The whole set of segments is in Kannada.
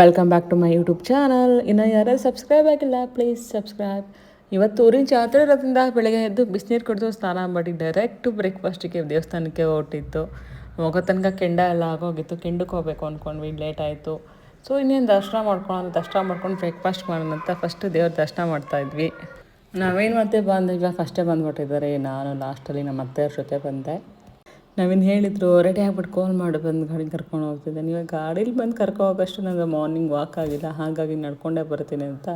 Welcome back to my YouTube channel. ಇನ್ನು ಯಾರು ಸಬ್ಸ್ಕ್ರೈಬ್ ಆಗಿಲ್ಲ ಪ್ಲೀಸ್ ಸಬ್ಸ್ಕ್ರೈಬ್. ಇವತ್ತು ಊರಿನ ಜಾತ್ರೆ ಇರೋದ್ರಿಂದ ಬೆಳಗ್ಗೆ ಎದ್ದು ಬಿಸಿನೀರು ಕುಡಿದು ಸ್ನಾನ ಮಾಡಿ ಡೈರೆಕ್ಟು ಬ್ರೇಕ್ಫಾಸ್ಟಿಗೆ ದೇವಸ್ಥಾನಕ್ಕೆ ಹೊರಟಿತ್ತು. ಹೋಗೋ ತನಕ ಕೆಂಡ ಎಲ್ಲ ಆಗೋಗಿತ್ತು. ಕೆಂಡಕ್ಕೆ ಹೋಗ್ಬೇಕು ಅಂದ್ಕೊಂಡ್ವಿ, ಲೇಟ್ ಆಯಿತು. ಸೊ ಇನ್ನೇನು ದರ್ಶನ ಮಾಡ್ಕೊಂಡು ಬ್ರೇಕ್ಫಾಸ್ಟ್ ಮಾಡೋಣ ಅಂತ ಫಸ್ಟು ದೇವ್ರ ದರ್ಶನ ಮಾಡ್ತಾಯಿದ್ವಿ. ನಾವೇನು ಮತ್ತೆ ಬಂದಿಲ್ಲ, ಫಸ್ಟೇ ಬಂದುಬಿಟ್ಟಿದ್ದಾರೆ. ನಾನು ಲಾಸ್ಟಲ್ಲಿ ನಮ್ಮ ಅತ್ತೆಯವ್ರ ಜೊತೆ ಬಂದೆ. ನಾವಿನ್ನು ಹೇಳಿದ್ರು ರೆಡಿ ಆಗ್ಬಿಟ್ಟು ಕಾಲ್ ಮಾಡಿ ಬಂದು ಗಾಡಿ ಕರ್ಕೊಂಡು ಹೋಗ್ತಿದ್ದೆ. ನೀವು ಗಾಡೀಲಿ ಬಂದು ಕರ್ಕೊಂಡು ಹೋಗೋಷ್ಟು ನನಗೆ ಮಾರ್ನಿಂಗ್ ವಾಕ್ ಆಗಿಲ್ಲ, ಹಾಗಾಗಿ ನಡ್ಕೊಂಡೇ ಬರ್ತೀನಿ ಅಂತ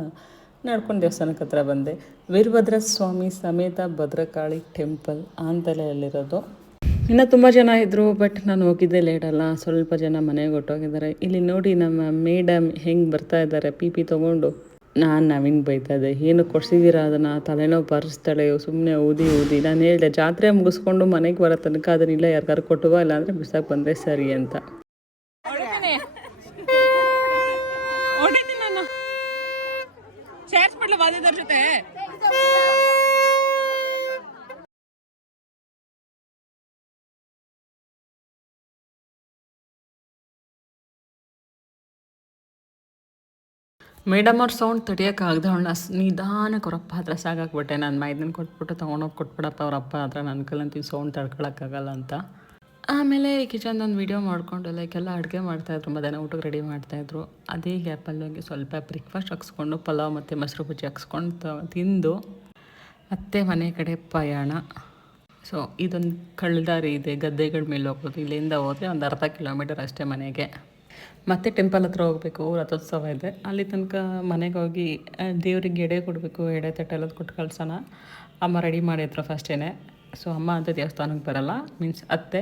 ನಡ್ಕೊಂಡು ದೇವಸ್ಥಾನಕ್ಕೆ ಹತ್ರ ಬಂದೆ. ವೀರಭದ್ರ ಸ್ವಾಮಿ ಸಮೇತ ಭದ್ರಕಾಳಿ ಟೆಂಪಲ್ ಆಂತಲೆಯಲ್ಲಿರೋದು. ಇನ್ನು ತುಂಬ ಜನ ಇದ್ದರು, ಬಟ್ ನಾನು ಹೋಗಿದ್ದೆ ಲೇಟಲ್ಲ, ಸ್ವಲ್ಪ ಜನ ಮನೆಗೆ ಹೊಟ್ಟೋಗಿದ್ದಾರೆ. ಇಲ್ಲಿ ನೋಡಿ ನಮ್ಮ ಮೇಡಮ್ ಹೆಂಗೆ ಬರ್ತಾ ಇದ್ದಾರೆ ಪಿ ತೊಗೊಂಡು. ನಾನು ನವೀನ್ ಬೈತಾ ಇದ್ದೆ, ಏನು ಕೊಡ್ಸಿದ್ದೀರಾ ಅದನ್ನು, ತಲೆನೋವು ಬರೆಸ್ತಾಳೆ ಸುಮ್ಮನೆ ಊದಿ. ನಾನು ಹೇಳಿದೆ ಜಾತ್ರೆ ಮುಗಿಸ್ಕೊಂಡು ಮನೆಗೆ ಬರೋ ತನಕ ಅದನ್ನಿಲ್ಲ ಯಾರಿಗಾರು ಕೊಟ್ಟುವ, ಇಲ್ಲಾಂದರೆ ಬಿಸಾಕ್ ಬಂದರೆ ಸರಿ ಅಂತ. ಜೊತೆ ಮೇಡಮ್ ಅವ್ರ ಸೌಂಡ್ ತಡಿಯೋಕ್ಕಾಗ್ದೆ ಅವಳನ್ನ ನಿಧಾನಕ್ಕೆ ಅವರಪ್ಪ ಹತ್ರ ಸಾಕಾಗ್ಬಿಟ್ಟೆ. ನಾನು ಮೈದನ ಕೊಟ್ಬಿಟ್ಟು ತೊಗೊಂಡೋಗಿ ಕೊಟ್ಬಿಡಪ್ಪ ಅವರಪ್ಪ ಹತ್ರ, ನನ್ನ ಕೈಲಂತೂ ಸೌಂಡ್ ತಡ್ಕೊಳಕ್ಕಾಗಲ್ಲ ಅಂತ. ಆಮೇಲೆ ಕಿಚನ್ದೊಂದು ವೀಡಿಯೋ ಮಾಡಿಕೊಂಡು ಲೈಕೆಲ್ಲ ಅಡುಗೆ ಮಾಡ್ತಾಯಿದ್ರು, ಮಧ್ಯಾಹ್ನ ಊಟಕ್ಕೆ ರೆಡಿ ಮಾಡ್ತಾಯಿದ್ರು. ಅದೇ ಗ್ಯಾಪಲ್ಲಿ ಹೋಗಿ ಸ್ವಲ್ಪ ಬ್ರೇಕ್ಫಾಸ್ಟ್ ಹಾಕ್ಸ್ಕೊಂಡು ಪಲಾವ್ ಮತ್ತು ಮೊಸರು ಬಜ್ಜಿ ಹಾಕ್ಸ್ಕೊಂಡು ತಿಂದು ಮತ್ತೆ ಮನೆ ಕಡೆ ಪಯಣ. ಸೊ ಇದೊಂದು ಕಳ್ಳದಾರಿ ಇದೆ, ಗದ್ದೆಗಳ ಮೇಲೆ ಹೋಗ್ಬೋದು. ಇಲ್ಲಿಂದ ಹೋದರೆ ಒಂದು ಅರ್ಧ ಕಿಲೋಮೀಟರ್ ಅಷ್ಟೇ ಮನೆಗೆ. ಮತ್ತೆ ಟೆಂಪಲ್ ಹತ್ರ ಹೋಗಬೇಕು, ರಥೋತ್ಸವ ಇದೆ. ಅಲ್ಲಿ ತನಕ ಮನೆಗೆ ಹೋಗಿ ದೇವ್ರಿಗೆ ಎಡೆ ಕೊಡಬೇಕು, ಎಡೆ ತಟ್ಟೆಲ್ಲದು ಕೊಟ್ಟು ಕಳ್ಸೋಣ. ಅಮ್ಮ ರೆಡಿ ಮಾಡಿದ್ರು ಫಸ್ಟೇ. ಸೊ ಅಮ್ಮ ಅಂತ ದೇವಸ್ಥಾನಕ್ಕೆ ಬರೋಲ್ಲ, ಮೀನ್ಸ್ ಅತ್ತೆ.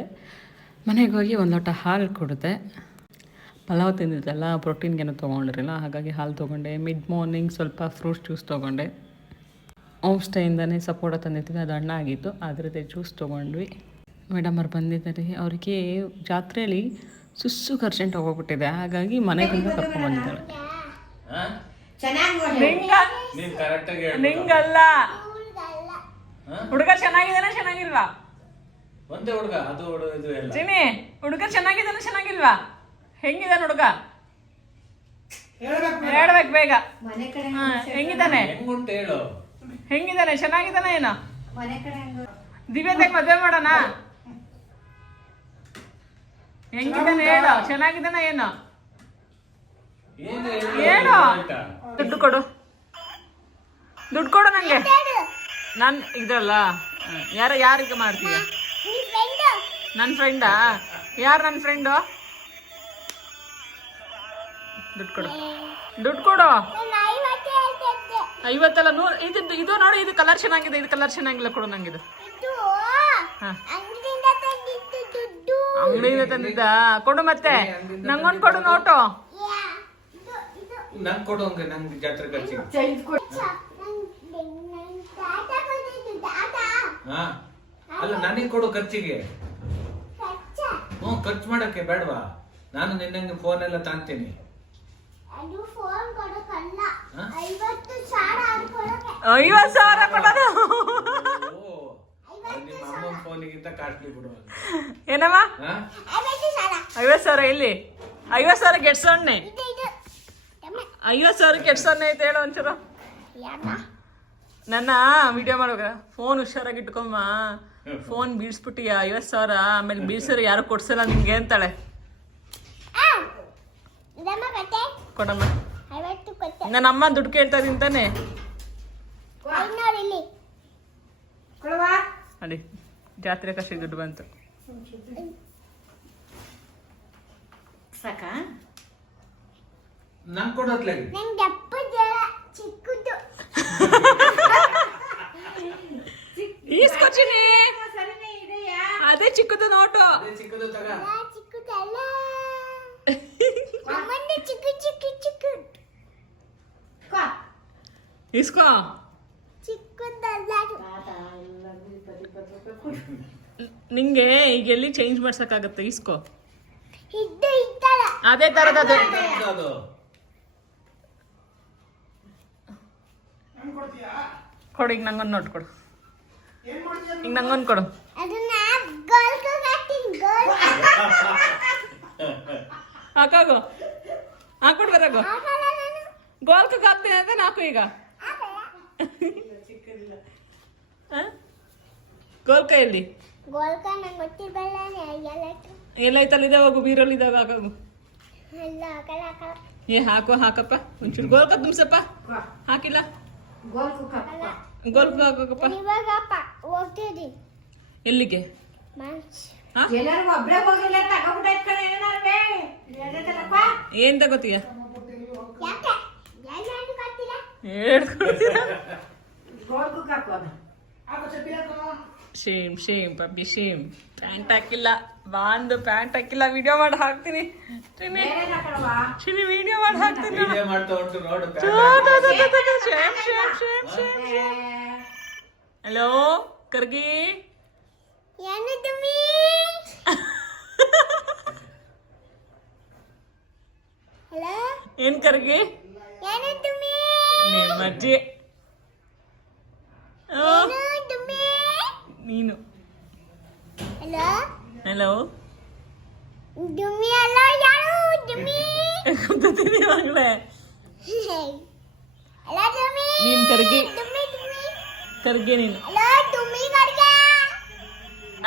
ಮನೆಗೆ ಹೋಗಿ ಒಂದು ಲೋಟ ಹಾಲು ಕೊಡುತ್ತೆ. ಪಲಾವ್ ತಿಂದಿದ್ದೆಲ್ಲ ಪ್ರೋಟೀನ್ಗೇನು ತೊಗೊಂಡಿರಲಿಲ್ಲ, ಹಾಗಾಗಿ ಹಾಲು ತೊಗೊಂಡೆ. ಮಿಡ್ ಮಾರ್ನಿಂಗ್ ಸ್ವಲ್ಪ ಫ್ರೂಟ್ಸ್ ಜ್ಯೂಸ್ ತೊಗೊಂಡೆ. ಹೋಮ್ ಸ್ಟೇಯಿಂದನೇ ಸಪೋಟ ತಂದಿದ್ವಿ, ಅದು ಹಣ್ಣು ಆಗಿತ್ತು, ಅದರದ್ದೇ ಜ್ಯೂಸ್ ತೊಗೊಂಡ್ವಿ. ಮೇಡಮ್ ಅವ್ರು ಬಂದಿದ್ದಾರೆ. ಅವರಿಗೆ ಜಾತ್ರೆಯಲ್ಲಿ ಸುಸ್ಸು ಅರ್ಜೆಂಟ್ ಹೋಗ್ಬಿಟ್ಟಿದೆ, ಹಾಗಾಗಿ ಮನೆಗಿಂದ ಕರ್ಕೊಂಡು ಬಂದಿದ್ದಾಳೆ. ನಿಂಗಲ್ಲ ಹುಡುಗ ಚೆನ್ನಾಗಿದ್ದಾನೆ ಚೆನ್ನಾಗಿಲ್ವಾ? ಒಂದೇ ಹುಡುಗ, ಅದು ಚಿನಿ ಹುಡುಗ ಚೆನ್ನಾಗಿದ್ದಾನೆ ಚೆನ್ನಾಗಿಲ್ವಾ? ಹೆಂಗಿದ್ದಾನೆ ಹುಡುಗ ಹೇಳ್ಬೇಕು ಬೇಗ. ಹೆಂಗಿದ್ದಾನೆ ಹೆಂಗಿದ್ದಾನೆ ಚೆನ್ನಾಗಿದ್ದಾನೆ ಏನೋ? ದಿವ್ಯತೆಗೆ ಮದುವೆ ಮಾಡೋಣ? ಹೆಂಗಿದ್ದಾನೆ ಹೇಳು, ಚೆನ್ನಾಗಿದ್ದಾನ ಏನೋ ಹೇಳು. ದುಡ್ಡು ಕೊಡು ನಂಗೆ. ನಾನು ಇದಲ್ಲ, ಯಾರಿಗೆ ಮಾಡ್ತೀಯ? ನನ್ನ ಫ್ರೆಂಡಾ? ಯಾರು ನನ್ನ ಫ್ರೆಂಡು? ದುಡ್ಡು ಕೊಡು 50 ಅಲ್ಲ 100. ಇದು ನೋಡಿ, ಇದು ಕಲರ್ ಚೆನ್ನಾಗಿದೆ, ಇದು ಕಲರ್ ಚೆನ್ನಾಗಿಲ್ಲ, ಕೊಡು ನಂಗಿದು. ಅಂಗಡಿಯಿಂದ ತಂದಿದ್ದ? ಕೊಡು ಮತ್ತೆ ನಂಗೊಂದು ಕೊಡು ನೋಟು. ನಂಗೆ ಕೊಡು, ನಂಗೆ ಜಾತ್ರೆ ಖರ್ಚಿಗೆ. ಅಲ್ಲ ನನಗೆ ಕೊಡು ಖರ್ಚಿಗೆ. ಖರ್ಚು ಮಾಡಕ್ಕೆ ಬೇಡವಾ? ನಾನು ನಿನ್ನಂಗೆ ಫೋನ್ ಎಲ್ಲ ತಾಂತೀನಿ. 50,000 ಕೊಡೋದು? ನಿಮ್ಮ ಅಮ್ಮನ ಫೋನಿಗಿಂತ ಕಾಸ್ಟ್ಲಿ ಬಿಡು. ಏನಮ್ಮ 50,000? ಇಲ್ಲಿ 50,000 ಗೆಡ್ಸೋಣ್ಣೆ, 50,000 ಗೆಡ್ಸೋಣ್ಣೆ ಐತೆ. ಹೇಳೋ ಒಂಚೂರು. ನನ್ನ ವಿಡಿಯೋ ಮಾಡುವಾಗ ಫೋನ್ ಹುಷಾರಾಗಿ ಇಟ್ಕೊಮ್ಮ, ಫೋನ್ ಬೀಳ್ಸ್ಬಿಟ್ಟಿಯ 50,000, ಆಮೇಲೆ ಬೀಳ್ಸಿದ್ರೆ ಯಾರು ಕೊಡ್ಸಲ್ಲ ನಿಮ್ಗೆ ಅಂತಾಳೆ. ಕೊಡಮ್ಮ. ನನ್ನ ಅಮ್ಮ ದುಡ್ಡು ಕೇಳ್ತಾ ಇದೀನಿ ತಾನೆ. ಅಡಿ ಜಾತ್ರೆ ಕಷ್ಟ ದುಡ್ಡು ಬಂತು. ಸಾಕಾ? ನಂಗೆ ಕೊಡೋತ್ಲಾಗಿ ಈಸ್ಕೊಚ್ಚಿನಿ. ಅದೇ ಚಿಕ್ಕದು ನೋಟು. ಚಿಕ್ಕದು ತಗ. ಇಸ್ಕೋ. ನಿಂಗೆ ಈಗ ಎಲ್ಲಿ ಚೇಂಜ್ ಮಾಡ್ಸಕ್ಕಾಗತ್ತೆ, ಇಸ್ಕೋ. ಅದೇ ತರದ ಕೊಡು. ಈಗ ನಂಗೊಂದು ನೋಟ್ ಕೊಡು. ಈಗ ನಂಗೊಂದು ಕೊಡು. ಹಾಕಾಗು, ಹಾಕೊಟ್ಟು ಬರಾಗು. ಹಾಕು. ಗೋಲ್ಕ ಹಾಕ್ತೀನಿ ಅಂತ ನಾಕು ಈಗ. ಗೋಲ್ಕ ಎಲ್ಲಿ ಎಲ್ಲ ಐತಲ್ಲ ಇದಾವ, ಹೋಗು ಬೀರಲ್ಲಿ ಇದಾಗ ಹಾಕೋಗು. ಹಾಕು ಹಾಕಪ್ಪ ಒಂಚೂರು ಗೋಲ್ಕ ತುಂಬಿಸಪ್ಪ. ಹಾಕಿಲ್ಲ ಗೋಲ್ಕ ಹಾಕಪ್ಪ. ಎಲ್ಲಿಗೆ? ಏನ್ ತಗೋತೀಯ? ಶೇಮ್ ಶೇಮ್ ಪಪ್ಪಿ ಶೇಮ್. ಪ್ಯಾಂಟ್ ಹಾಕಿಲ್ಲ, ಬಾಂದು ಪ್ಯಾಂಟ್ ಹಾಕಿಲ್ಲ. ವಿಡಿಯೋ ಮಾಡಿ ಹಾಕ್ತೀನಿ ವಿಡಿಯೋ ಮಾಡಿ ಹಾಕ್ತೀನಿ. ಹಲೋ ಕರ್ಗಿ, ಏನ್ ಕರ್ಗಿ? ನಿಮ್ಮ ಅಜ್ಜಿ ನೀನು. ಹಲೋ ನೀನ್ ಕರ್ಗಿ ಕರ್ಗಿ ನೀನು.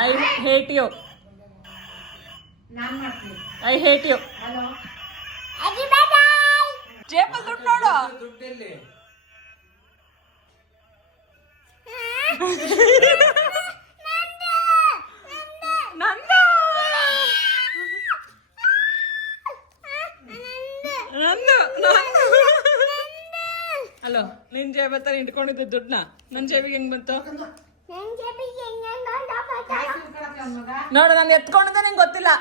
I hate you. I hate you. ಜೇಬಲ್ ದುಡ್ಡು ನೋಡು. ದುಡ್ಡೆಲ್ಲಿ? ಹಲೋ, ನಿನ್ ಜೇಬ್ ಹತ್ರ ಇಟ್ಕೊಂಡಿದ್ದ ದುಡ್ಡನ್ನ ನನ್ ಜೇಬಿಗೆ ಹೆಂಗ್ ಬಂತು ನೋಡು? ನಾನು ಎತ್ಕೊಂಡಿದ್ದೆ ನಿಂಗೆ ಗೊತ್ತಿಲ್ಲ.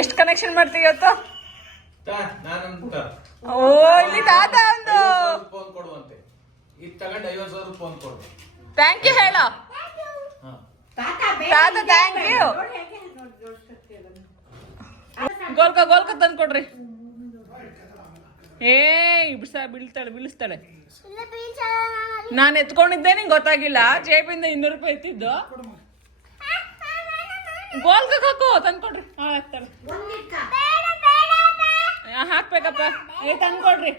ಎಷ್ಟು ಕನೆಕ್ಷನ್ ಮಾಡ್ತೀವಿ ಇವತ್ತು? ಓ ಇಲ್ಲಿ ತಾತ ಒಂದು ಫೋನ್ ಕೊಡುವಂತೆ. ಇದು ತಗೊಂಡು 50,000 ಫೋನ್ ಕೊಡು. ಥ್ಯಾಂಕ್ ಯು ಹೇಳ ತಾತ. Thank you. ಗೋಲ್ಕ ಗೋಲ್ಕ ತಂದು ಕೊಡ್ರಿ. ಏ ಬೀಳಿಸ್ತಾಳೆ. ನಾನು ಎತ್ಕೊಂಡಿದ್ದೆ ನಿಂಗೆ ಗೊತ್ತಾಗಿಲ್ಲ. ಜೇಬಿಂದ 200 ರೂಪಾಯಿ ಎತ್ತಿದ್ದು. ಗೋಲ್ಕ ಹಾಕು ತಂದು ಕೊಡ್ರಿ. ಹಾಕ್ತಾಳೆ. ಹಾಕ್ಬೇಕಪ್ಪ. ತಂದ್ಕೊಡ್ರಿ.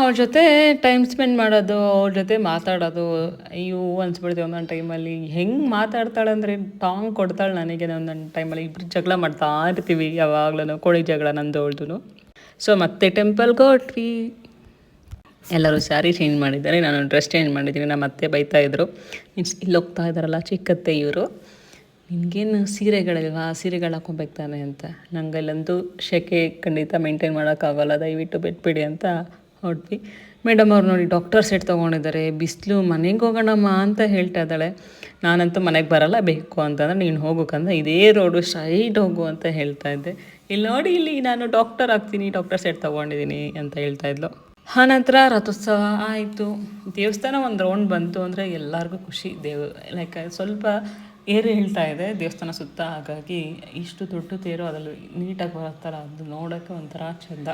ಅವ್ರ ಜೊತೆ ಟೈಮ್ ಸ್ಪೆಂಡ್ ಮಾಡೋದು, ಅವ್ರ ಜೊತೆ ಮಾತಾಡೋದು ಅಯ್ಯೋ ಅನ್ಸ್ಬಿಡ್ತೀವಿ. ಒಂದೊಂದು ಟೈಮಲ್ಲಿ ಹೆಂಗೆ ಮಾತಾಡ್ತಾಳೆ ಅಂದರೆ ಟಾಂಗ್ ಕೊಡ್ತಾಳೆ ನನಗೆ. ಒಂದೊಂದು ಟೈಮಲ್ಲಿ ಇಬ್ಬರು ಜಗಳ ಮಾಡ್ತಾ ಇರ್ತೀವಿ ಯಾವಾಗ್ಲೂ. ಕೋಳಿ ಜಗಳ ನಂದು ಅವಳ್ದು. ಸೊ ಮತ್ತೆ ಟೆಂಪಲ್ಗೆ ಹೊರಟ್ವಿ. ಎಲ್ಲರೂ ಸ್ಯಾರಿ ಚೇಂಜ್ ಮಾಡಿದ್ದಾರೆ, ನಾನು ಡ್ರೆಸ್ ಚೇಂಜ್ ಮಾಡಿದ್ದೀನಿ. ನಮ್ಮ ಅತ್ತೆ ಬೈತಾ ಇದ್ರು, ಮೀನ್ಸ್ ಇಲ್ಲಿ ಹೋಗ್ತಾ ಇದ್ದಾರಲ್ಲ ಚಿಕ್ಕತ್ತೆ ಇವರು, ನಿನಗೇನು ಸೀರೆಗಳಿಲ್ವಾ, ಸೀರೆಗಳು ಹಾಕೊಬೇಕು ತಾನೆ ಅಂತ. ನಂಗೆ ಇಲ್ಲಂತೂ ಶೆಕೆ ಖಂಡಿತ ಮೇಂಟೈನ್ ಮಾಡೋಕ್ಕಾಗಲ್ಲ, ದಯವಿಟ್ಟು ಬಿಟ್ಬಿಡಿ ಅಂತ ಹೊರಟ್ವಿ. ಮೇಡಮ್ ಅವ್ರು ನೋಡಿ ಡಾಕ್ಟರ್ ಸೆಟ್ ತೊಗೊಂಡಿದ್ದಾರೆ. ಬಿಸಿಲು, ಮನೆಗೆ ಹೋಗೋಣಮ್ಮ ಅಂತ ಹೇಳ್ತಾ ಇದ್ದಾಳೆ. ನಾನಂತೂ ಮನೆಗೆ ಬರಲ್ಲ, ಬೇಕು ಅಂತಂದ್ರೆ ನೀನು ಹೋಗೋಕ್ಕಂದ್ರೆ ಇದೇ ರೋಡು ಸ್ಟ್ರೈಟ್ ಹೋಗು ಅಂತ ಹೇಳ್ತಾ ಇದ್ದೆ. ಇಲ್ಲಿ ನೋಡಿ, ಇಲ್ಲಿ ನಾನು ಡಾಕ್ಟರ್ ಆಗ್ತೀನಿ, ಡಾಕ್ಟರ್ ಸೆಟ್ ತೊಗೊಂಡಿದ್ದೀನಿ ಅಂತ ಹೇಳ್ತಾ ಇದ್ಲು. ಆನಂತರ ರಥೋತ್ಸವ ಆಯಿತು. ದೇವಸ್ಥಾನ ಒಂದು ರೌಂಡ್ ಬಂತು ಅಂದರೆ ಎಲ್ಲರಿಗೂ ಖುಷಿ. ಲೈಕ್ ಸ್ವಲ್ಪ ಏರು ಹೇಳ್ತಾ ಇದೆ ದೇವಸ್ಥಾನ ಸುತ್ತ. ಹಾಗಾಗಿ ಇಷ್ಟು ದೊಡ್ಡ ತೇರು ಅದರಲ್ಲಿ ನೀಟಾಗಿ ಬರುತ್ತಲ್ಲ, ಅದು ನೋಡೋಕ್ಕೆ ಒಂಥರ ಚೆಂದ.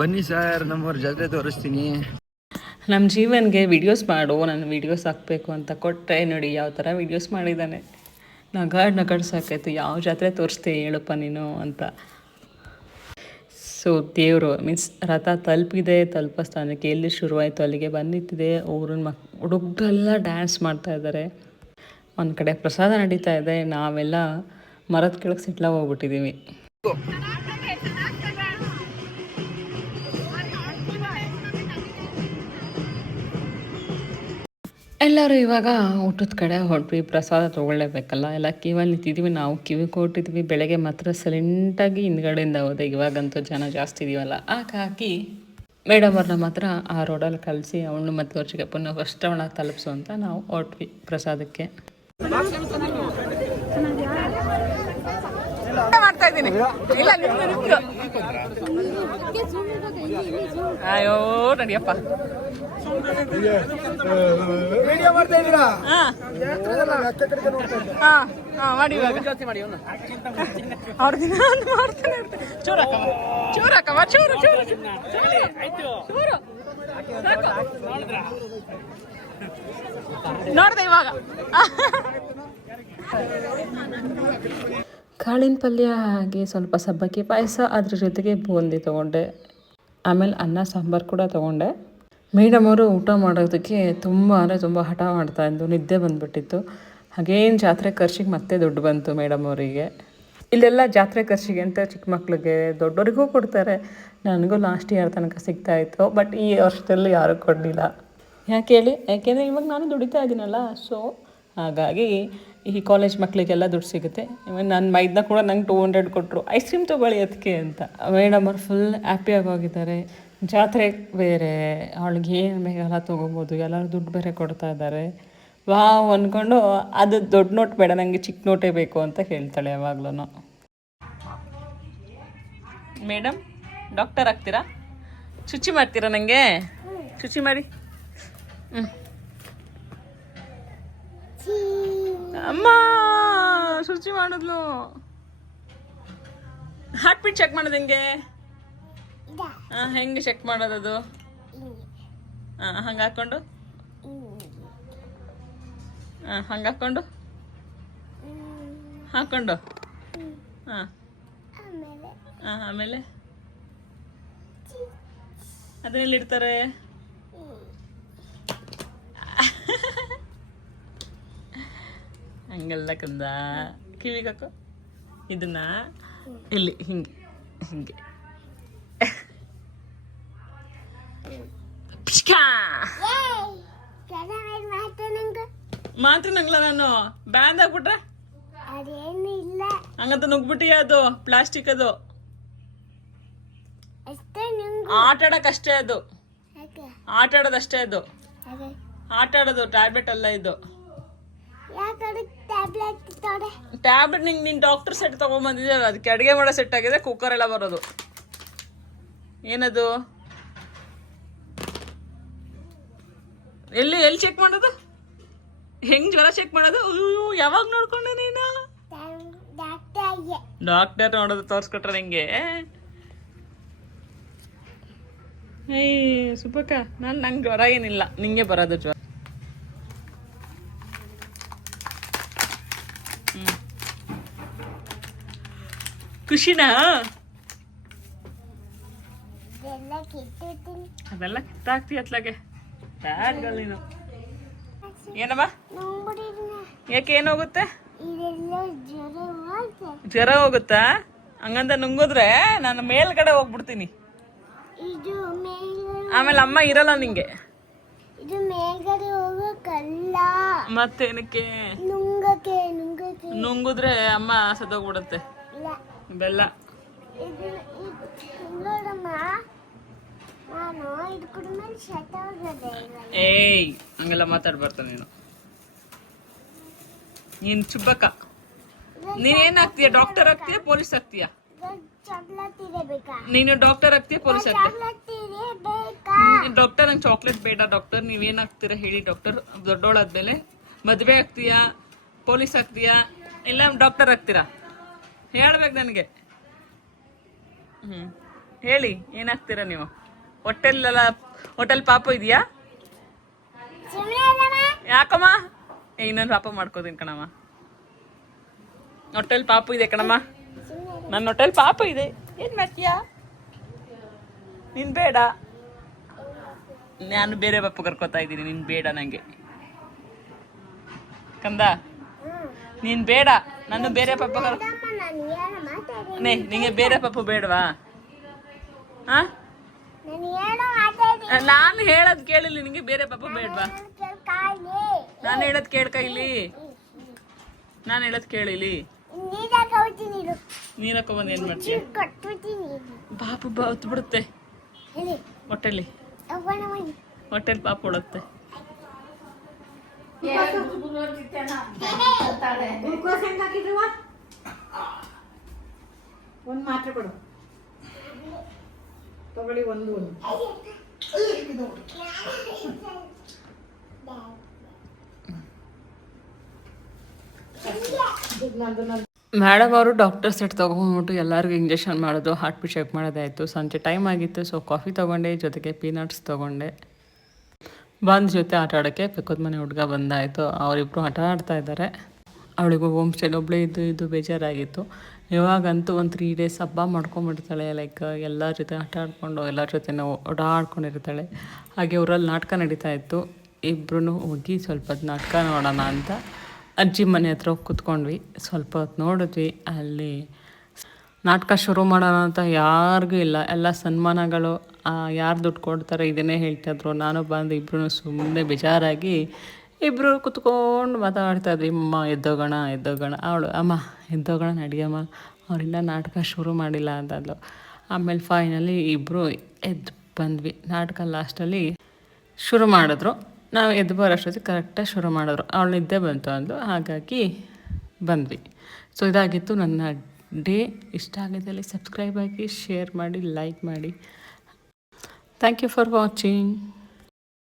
ಬನ್ನಿ ಸರ್, ನಮ್ಮವ್ರ ಜಾತ್ರೆ ತೋರಿಸ್ತೀನಿ. ನಮ್ಮ ಜೀವನ್ಗೆ ವಿಡಿಯೋಸ್ ಮಾಡು, ನಾನು ವಿಡಿಯೋಸ್ ಹಾಕಬೇಕು ಅಂತ ಕೊಟ್ಟರೆ ನೋಡಿ ಯಾವ ಥರ ವಿಡಿಯೋಸ್ ಮಾಡಿದ್ದಾನೆ. ನಗಾಡ್ ಸಾಕಾಯ್ತು. ಯಾವ ಜಾತ್ರೆ ತೋರಿಸ್ತೀಯ ಹೇಳಪ್ಪ ನೀನು ಅಂತ. ಸೊ ದೇವರು ಮೀನ್ಸ್ ರಥ ತಲುಪಿದೆ, ತಲುಪೋ ಸ್ಥಾನಕ್ಕೆ ಎಲ್ಲಿ ಶುರುವಾಯಿತು ಅಲ್ಲಿಗೆ ಬಂದಿತ್ತಿದೆ. ಊರಿನ ಹುಡುಗರೆಲ್ಲ ಡ್ಯಾನ್ಸ್ ಮಾಡ್ತಾ ಇದ್ದಾರೆ. ಒಂದು ಕಡೆ ಪ್ರಸಾದ ನಡೀತಾ ಇದೆ, ನಾವೆಲ್ಲ ಮರದ ಕೆಳಗೆ ಸಿಟ್ಲಾಗಿ ಹೋಗ್ಬಿಟ್ಟಿದ್ದೀವಿ. ಎಲ್ಲರೂ ಇವಾಗ ಊಟದ ಕಡೆ ಹೊರಟ್ವಿ. ಪ್ರಸಾದ ತೊಗೊಳ್ಳೇಬೇಕಲ್ಲ, ಎಲ್ಲ ಕ್ಯೂವಲ್ಲಿ ನಿಂತಿದ್ದೀವಿ. ನಾವು ಕಿವಿ ಕೊಟ್ಟಿದ್ವಿ. ಬೆಳಗ್ಗೆ ಮಾತ್ರ ಸೈಲೆಂಟಾಗಿ ಹಿಂದ್ಗಡೆಯಿಂದ ಹೋದೆ. ಇವಾಗಂತೂ ಜನ ಜಾಸ್ತಿ ಇದೀವಲ್ಲ, ಹಾಕಿ ಮೇಡಮ್ ಅವ್ರನ್ನ ಮಾತ್ರ ಆ ರೋಡಲ್ಲಿ ಕಳಿಸಿ ಅವಳು ಮತ್ತು ಅವ್ರ ಚಿಕ್ಕಪ್ಪನ ಫಸ್ಟ್ ಅವಳ ತಲುಪಿಸು ಅಂತ ನಾವು ಹೊರಟ್ವಿ ಪ್ರಸಾದಕ್ಕೆ. ಮಾಡ್ತಾ ಇದ್ದೀನಿ. ಇಲ್ಲ ಅಯ್ಯೋ ನಡಿಯಪ್ಪ. ಮಾಡಿ ಅವ್ರ ದಿನ ಮಾಡ್ತಾನೆ ಇರ್ತಾರೆ. ಚೂರು ಹಾಕಮ್ಮ, ಚೂರು ಹಾಕಮ್ಮ, ಚೂರು ಚೂರು ಚೂರು ನೋಡ್ದೆ ಇವಾಗ ಕಾಳಿನ ಪಲ್ಯ ಹಾಗೆ ಸ್ವಲ್ಪ ಸಬ್ಬಕ್ಕಿ ಪಾಯಸ, ಅದ್ರ ಜೊತೆಗೆ ಬೂಂದಿ ತೊಗೊಂಡೆ. ಆಮೇಲೆ ಅನ್ನ ಸಾಂಬಾರು ಕೂಡ ತೊಗೊಂಡೆ. ಮೇಡಮ್ ಅವರು ಊಟ ಮಾಡೋದಕ್ಕೆ ತುಂಬ ಅಂದರೆ ತುಂಬ ಹಠ ಮಾಡ್ತಾಯಿದ್ದು, ನಿದ್ದೆ ಬಂದುಬಿಟ್ಟಿತ್ತು. ಹಾಗೇನು ಜಾತ್ರೆ ಖರ್ಚಿಗೆ ಮತ್ತೆ ದುಡ್ಡು ಬಂತು ಮೇಡಮ್ ಅವರಿಗೆ. ಇಲ್ಲೆಲ್ಲ ಜಾತ್ರೆ ಖರ್ಚಿಗೆ ಅಂತ ಚಿಕ್ಕ ಮಕ್ಳಿಗೆ ದೊಡ್ಡವರಿಗೂ ಕೊಡ್ತಾರೆ. ನನಗೂ ಲಾಸ್ಟ್ ಇಯರ್ ತನಕ ಸಿಗ್ತಾಯಿತ್ತು, ಬಟ್ ಈ ವರ್ಷದಲ್ಲಿ ಯಾರೂ ಕೊಡಲಿಲ್ಲ. ಯಾಕೆ ಹೇಳಿ? ಯಾಕೆಂದರೆ ಇವಾಗ ನಾನು ದುಡಿತಾ ಇದ್ದೀನಲ್ಲ, ಸೊ ಹಾಗಾಗಿ ಈ ಕಾಲೇಜ್ ಮಕ್ಕಳಿಗೆಲ್ಲ ದುಡ್ಡು ಸಿಗುತ್ತೆ. ಇವನ್ ನನ್ನ ಮೈದನ್ನ ಕೂಡ ನಂಗೆ 200 ಕೊಟ್ಟರು, ಐಸ್ ಕ್ರೀಮ್ ತೊಗೊಳ್ಳಿ ಅದಕ್ಕೆ ಅಂತ. ಮೇಡಮ್ ಅವ್ರು ಫುಲ್ ಹ್ಯಾಪಿಯಾಗಿ ಹೋಗಿದ್ದಾರೆ. ಜಾತ್ರೆ ಬೇರೆ, ಅವಳಿಗೆ ಏನು ಬೇಕೆಲ್ಲ ತೊಗೋಬೋದು, ಎಲ್ಲರೂ ದುಡ್ಡು ಬೇರೆ ಕೊಡ್ತಾ ಇದ್ದಾರೆ. ವಾವ್ ಅಂದ್ಕೊಂಡು ಅದು ದೊಡ್ಡ ನೋಟ್ ಬೇಡ, ನನಗೆ ಚಿಕ್ಕ ನೋಟೇ ಬೇಕು ಅಂತ ಹೇಳ್ತಾಳೆ ಯಾವಾಗ್ಲೂ. ಮೇಡಮ್ ಡಾಕ್ಟರ್ ಆಗ್ತೀರಾ? ಶುಚಿ ಮಾಡ್ತೀರಾ? ನನಗೆ ಶುಚಿ ಮಾಡಿ. ಅಮ್ಮ ಶುಚಿ ಮಾಡಿದ್ಲು. ಹಾರ್ಟ್ ಬೀಟ್ ಚೆಕ್ ಮಾಡೋದು ಹೆಂಗೆ? ಹೆಂಗೆ ಚೆಕ್ ಮಾಡೋದದು? ಹಂಗೆ ಹಾಕ್ಕೊಂಡು ಹಂಗೆ ಹಾಕ್ಕೊಂಡು ಹಾಕ್ಕೊಂಡು ಆಮೇಲೆ ಅದನ್ನೆಲ್ಲಿ ಇಡ್ತಾರೆ? ಹಂಗೆಲ್ಲ ಕಂದ ಕಿವಿಗೆ ಹಾಕು. ಇದನ್ನ ಇಲ್ಲಿ ಹಿಂಗೆ ಹಿಂಗೆ ಮಾತ್ರ ನಂಗ್ಲ ನಾನು ಬ್ಯಾಂಡ್ ಆಗ್ಬಿಟ್ರೆ ಹಂಗಂತ ನುಗ್ಬಿಟ್ಟಿಯ? ಅದು ಪ್ಲಾಸ್ಟಿಕ್, ಅದು ಆಟ ಆಡೋಕ್ಕಷ್ಟೇ, ಅದು ಆಟ ಆಡೋದಷ್ಟೇ, ಅದು ಆಟ ಆಡೋದು, ಟ್ಯಾಬ್ಲೆಟ್ ಅಲ್ಲ ಇದು. ಟ್ಯಾಬ್ಲೆಟ್ ನಿಂಗೆ ನೀನು ಡಾಕ್ಟರ್ ಸೆಟ್ ತೊಗೊಂಬಂದಿದ್ಯಲ್ಲ, ಅದಕ್ಕೆ ಅಡುಗೆ ಮಾಡೋ ಸೆಟ್ ಆಗಿದೆ, ಕುಕ್ಕರ್ ಎಲ್ಲ ಬರೋದು. ಏನದು? ಎಲ್ಲಿ ಚೆಕ್ ಮಾಡೋದು? ಹೆಂಗ್ ಜ್ವರ ಚೆಕ್ ಮಾಡೋದು? ಅಯ್ಯೋ ಯಾವಾಗ ನೋಡ್ಕೊಂಡೆ ನೀನು? ಡಾಕ್ಟರ್ ನೋಡೋದು ತೋರ್ಸ್ಕೊಟ್ರೆ ನಿಂಗೆ? ಏಯ್ ಸುಬ್ಬಕ್ಕ, ನಂಗೆ ಜ್ವರ ಏನಿಲ್ಲ, ನಿಂಗೆ ಬರೋದು ಜ್ವರ. ಖುಷಿನಾ? ಅದೆಲ್ಲ ಕಿತ್ತಾಕ್ತಿ ಅತ್ಲಾಗೆ ಬ್ಯಾಡ್ಗಳು ನೀನು. ಏನಮ್ಮ? ಯಾಕೆ ಏನಾಗುತ್ತೆ? ಜ್ವರ ಹೋಗುತ್ತಾ? ಹಂಗಂತ ನುಂಗಿದ್ರೆ ನಾನು ಮೇಲ್ಗಡೆ ಹೋಗ್ಬಿಡ್ತೀನಿ, ಆಮೇಲೆ ಅಮ್ಮ ಇರಲ್ಲ ನಿಂಗೆ. ಮತ್ತೇನಕ್ಕೆ? ನುಂಗಿದ್ರೆ ಅಮ್ಮ ಸತ್ತೋಗ್ಬಿಡುತ್ತೆ. ಬೆಲ್ಲ ಏಯ್ ಹಂಗೆಲ್ಲ ಮಾತಾಡ್ಬಾರ್ದು ನೀನು. ನೀನ್ ಸುಬ್ಬಕ್ಕ, ನೀನೇನಾಗ್ತೀಯ? ಡಾಕ್ಟರ್ ಆಗ್ತೀಯ, ಪೊಲೀಸ್ ಆಗ್ತೀಯ? ನೀನು ಡಾಕ್ಟರ್ ಆಗ್ತೀಯ, ಪೊಲೀಸ್ ಆಗ್ತೀಯ? ಡಾಕ್ಟರ್ ನಂಗೆ ಚಾಕ್ಲೇಟ್ ಬೇಡ ಡಾಕ್ಟರ್. ನೀವೇನಾಗ್ತೀರಾ ಹೇಳಿ ಡಾಕ್ಟರ್? ದೊಡ್ಡೋಳಾದ್ಮೇಲೆ ಮದುವೆ ಆಗ್ತೀಯಾ, ಪೊಲೀಸ್ ಆಗ್ತೀಯಾ, ಇಲ್ಲ ಡಾಕ್ಟರ್ ಆಗ್ತೀರಾ? ಹೇಳ್ಬೇಕು ನನಗೆ. ಹೇಳಿ ಏನಾಗ್ತೀರಾ ನೀವು? ಹೋಟೆಲ್ ಪಾಪು ಇದೆಯಾ? ಯಾಕಮ್ಮ? ಇನ್ನೊಂದು ಪಾಪ ಮಾಡ್ಕೋತೀನಿ ಕಣಮ್ಮ. ಹೋಟೆಲ್ ಪಾಪು ಇದೆ ಕಣಮ್ಮ, ನನ್ನ ಹೋಟೆಲ್ ಪಾಪು ಇದೆ. ಏನ್ ಮಾಡ್ತೀಯಾ ನೀನ್? ಬೇಡ, ನಾನು ಬೇರೆ ಪಾಪು ಕರ್ಕೋತಾ ಇದ್ದೀನಿ. ನೀನ್ ಬೇಡ ನಂಗೆ ಕಂದ, ನೀನ್ ಬೇಡ. ನಾನು ಬೇರೆ ಪಾಪ ನಿಂಗೆ ಬೇರೆ ಪಾಪು ಬೇಡವಾ? ನಾನು ಹೇಳೋದ್ ಕೇಳಿಲ್ಲ ನಿಂಗೆ? ಬೇರೆ ಪಾಪ ಬೇಡವಾ? ನಾನು ಹೇಳೋದ್ ಕೇಳ್ಕ ಇಲ್ಲಿ. ನಾನು ಹೇಳೋದ್ ಕೇಳಿಲಿ. ನೀರ್ ಹಾಕೊಂಡ್ ಏನ್ ಮಾಡ್ತೀಯ? ಪಾಪು ಹೊತ್ತು ಬಿಡುತ್ತೆ ಹೊಟ್ಟೆಲಿ. ಹೊಟ್ಟೆಲಿ ಪಾಪು ಹೊಡುತ್ತೆ. ಒಂದು ಮಾತ್ರೆ ಕೊಡು, ತಗೊಳ್ಳಿ. ಒಂದು ಮೇಡಮ್ ಅವರು ಡಾಕ್ಟರ್ ಸೆಟ್ ತೊಗೊಂಡ್ಬಿಟ್ಟು ಎಲ್ಲರಿಗೂ ಇಂಜೆಕ್ಷನ್ ಮಾಡೋದು, ಹಾರ್ಟ್ ಬೀಟ್ ಚೆಕ್ ಮಾಡೋದಾಯಿತು. ಸಂಜೆ ಟೈಮ್ ಆಗಿತ್ತು, ಸೊ ಕಾಫಿ ತೊಗೊಂಡೆ, ಜೊತೆಗೆ ಪೀನಟ್ಸ್ ತೊಗೊಂಡೆ. ಬಂದ ಜೊತೆ ಆಟ ಆಡೋಕ್ಕೆ ಪಕ್ಕದ ಮನೆ ಹುಡುಗ ಬಂದಾಯಿತು. ಅವರಿಬ್ಬರು ಆಟ ಆಡ್ತಾ ಇದ್ದಾರೆ. ಅವಳಿಗೂ ಹೋಮ್ ಸ್ಟೇಲಿ ಒಬ್ಬಳೇ ಇದ್ದು ಬೇಜಾರಾಗಿತ್ತು. ಇವಾಗಂತೂ ಒಂದು 3 ಡೇಸ್ ಹಬ್ಬ ಮಾಡ್ಕೊಂಬಿಡ್ತಾಳೆ. ಲೈಕ್ ಎಲ್ಲರ ಜೊತೆ ಆಟ ಆಡಿಕೊಂಡು ಎಲ್ಲರ ಜೊತೆ ಓಡಾಡ್ಕೊಂಡಿರ್ತಾಳೆ. ಹಾಗೆ ಊರಲ್ಲಿ ನಾಟಕ ನಡೀತಾ ಇತ್ತು. ಇಬ್ಬರೂ ಹೋಗಿ ಸ್ವಲ್ಪ ಹೊತ್ತು ನಾಟಕ ನೋಡೋಣ ಅಂತ ಅಜ್ಜಿ ಮನೆ ಹತ್ರ ಹೋಗಿ ಕೂತ್ಕೊಂಡ್ವಿ. ಸ್ವಲ್ಪ ಹೊತ್ತು ನೋಡಿದ್ವಿ. ಅಲ್ಲಿ ನಾಟಕ ಶುರು ಮಾಡೋಣ ಅಂತ ಯಾರಿಗೂ ಇಲ್ಲ, ಎಲ್ಲ ಸನ್ಮಾನಗಳು, ಯಾರು ದುಡ್ಡು ಕೊಡ್ತಾರೆ ಇದನ್ನೇ ಹೇಳ್ತಾಯಿದ್ರು. ನಾನು ಬಂದು ಇಬ್ಬರೂ ಸುಮ್ಮನೆ ಬೇಜಾರಾಗಿ ಇಬ್ಬರು ಕುತ್ಕೊಂಡು ಮಾತಾಡ್ತಾಯಿದ್ವಿ. ಅಮ್ಮ ಎದ್ದೋಗೋಣ ಅವಳು ಅಮ್ಮ ಎದ್ದೋಗೋಣ ನಡಿಯಮ್ಮ, ಅವರಿಂದ ನಾಟಕ ಶುರು ಮಾಡಿಲ್ಲ ಅಂತಂದ್ಲು. ಆಮೇಲೆ ಫೈನಲಿ ಇಬ್ಬರು ಎದ್ದು ಬಂದ್ವಿ. ನಾಟಕ ಲಾಸ್ಟಲ್ಲಿ ಶುರು ಮಾಡಿದ್ರು. ನಾವು ಎದ್ದು ಬರೋಷ್ಟೊತ್ತಿಗೆ ಕರೆಕ್ಟಾಗಿ ಶುರು ಮಾಡಿದ್ರು. ಅವಳು ನಿದ್ದೆ ಬಂತು ಅಂದ್ಲು, ಹಾಗಾಗಿ ಬಂದ್ವಿ. ಸೊ ಇದಾಗಿತ್ತು ನನ್ನ ಡೇ. ಇಷ್ಟ ಆಗಿದ್ದಲ್ಲಿ ಸಬ್ಸ್ಕ್ರೈಬ್ ಆಗಿ, ಶೇರ್ ಮಾಡಿ, ಲೈಕ್ ಮಾಡಿ. Thank you for watching.